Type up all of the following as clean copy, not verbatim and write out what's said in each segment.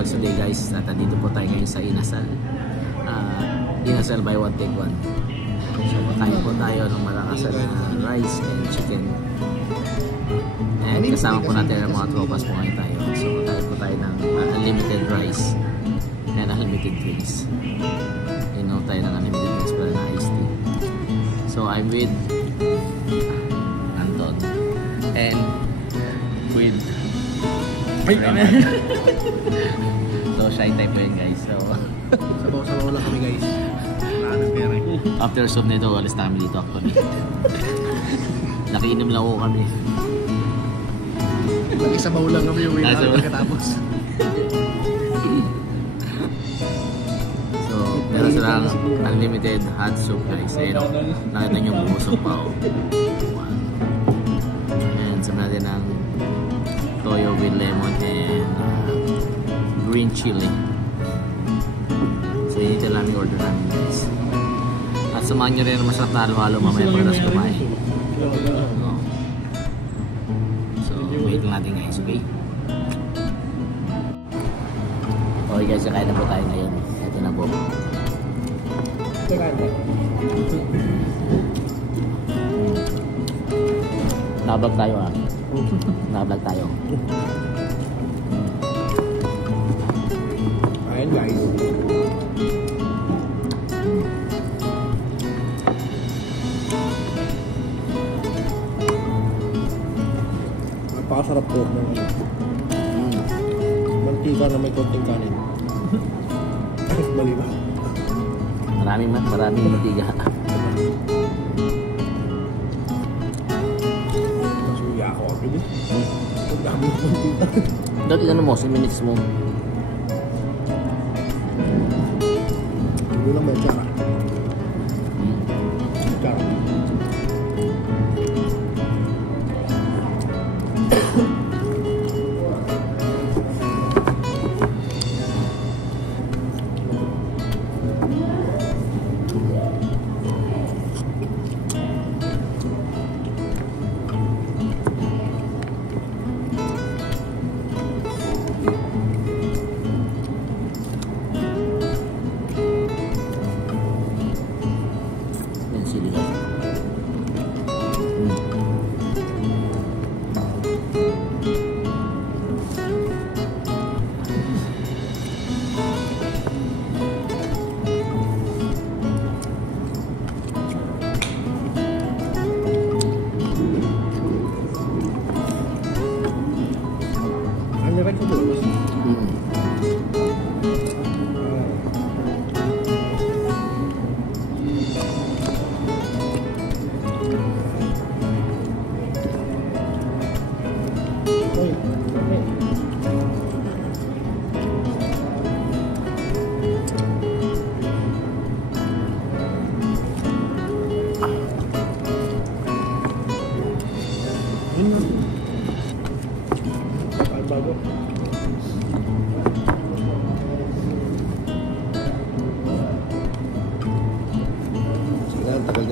vlogs today guys. At dito po tayo ngayon sa Inasal. Inasal by One Take One. So kakain po tayo ng malakasan na rice and chicken. And kasama po natin ang mga tropas po ngayon tayo. So kakain po tayo ng unlimited rice and unlimited drinks. Inom tayo ng unlimited drinks para na iced tea. So I'm with Anton and with so shy type po yun guys. So sabaw-sabaw lang kami guys. After soup nito, alis na kami dito actually. Nakiinom lang ako kami. Nag-isabaw lang kami yung wala pagkatapos. So, meron silang unlimited hot soup guys. Ayun, nakita nyo bumusok pa ako. And sabi natin ng toyo with lemon and green chili. So, yun ito lang yung order namin guys. At samahan nyo rin ang masarap na halo-halo mamaya pagkatapos kumain. So, wait lang natin guys, okay? Okay guys, kakain na po tayo ngayon. Ito na po. Nakablog tayo ah. Nakablog tayo. Ayan guys. Napakasarap po ng mantika na may konting kanin. Bali ba? Maraming mantika. Masuya ako agad eh. Ang dami ng mantika. Dati ano mo, 10 minutes mo. Hindi lang ba yung tsara? Tsara.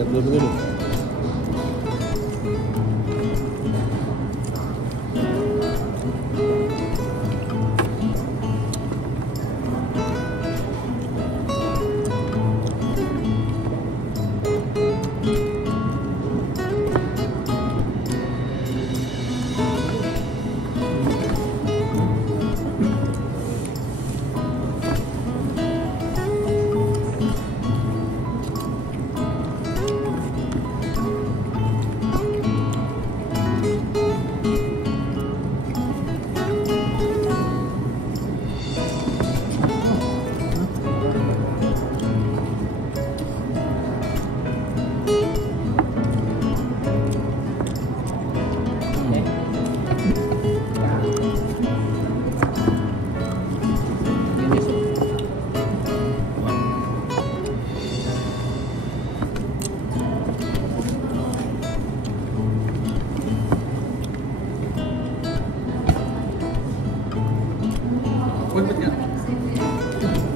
Dulu.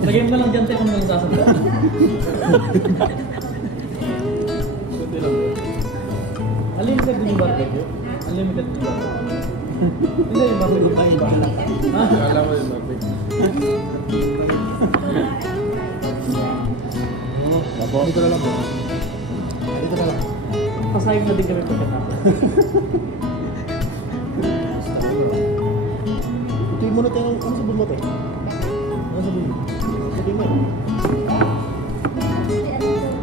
Lagay mo na lang dyan tayo kung nalang sasanda. Unlimited din yung barbecue? Unlimited din yung barbecue? Hindi yung barbecue. Ay, bahala. Ha? Alam mo yung barbecue. Opo. Dito na lang po. Dito na lang. Pasayang na din kami pagkatapos. Putuin mo na tayo. Ano sabon mo tayo? Ano sabon mo? Putuin mo.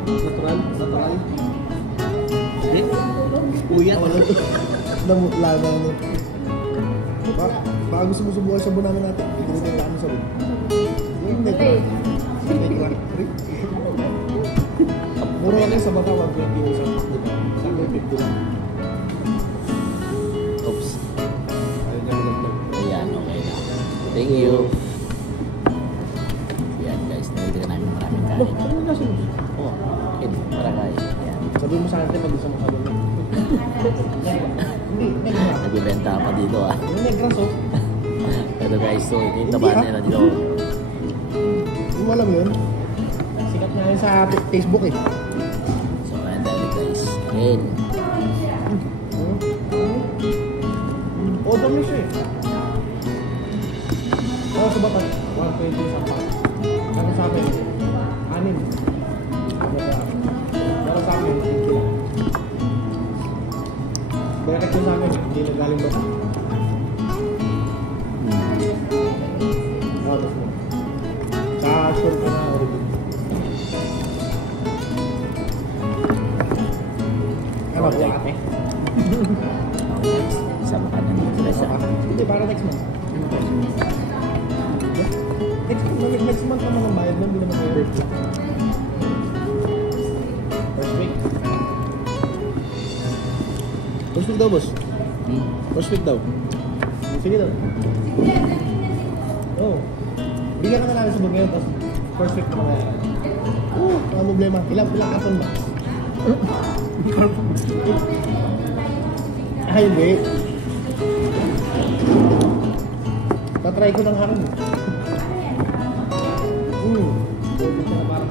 Natural? Natural? Hindi. Uyat. Namutla na ano. Baka gusto mo subukan sabon namin natin. Hindi na tayo ano sabon. Hindi. Mura lang sa baka 120 yung isang pack, diba? Sa akin 50 lang. Oops. Ayun na nalaglag. Ayan, okay na. Thank you. Ayan guys, nalagyan namin maraming kain. Ano na sunod? Oo. Okay, para kain. Ayan. Sabihin mo sa akin, mag-isa mo sabon mo. Hindi, negra. Nagbibenta pa dito ah. Yung negra, so. Pero guys, so ito yung Hindi, tabahan ah. nila dito. Hindi mo alam yun. Sikat na yun sa Facebook eh. So kain tayo guys. Kain. Order mo siya eh. Pero sa batas, 120 sa pack. Pero sa amin, 6. Pero sa amin, 50 lang. Direct yun sa amin, hindi na galing batas. Order mo. Sa sure ka na review. Ano ba ate? Okay guys. Isama ka na nito guys ah. Hindi, para next month. Next month naman ang bayad nun, hindi naman kayo. First week. First week daw, boss. First week daw. Sige daw. Oo. Bigyan ka na namin sa bag ngayon, tapos first week naman kaya. Oo, wala problema. Ilang katon ba? Ay, hindi. Tatry ko ng harang. Dito na para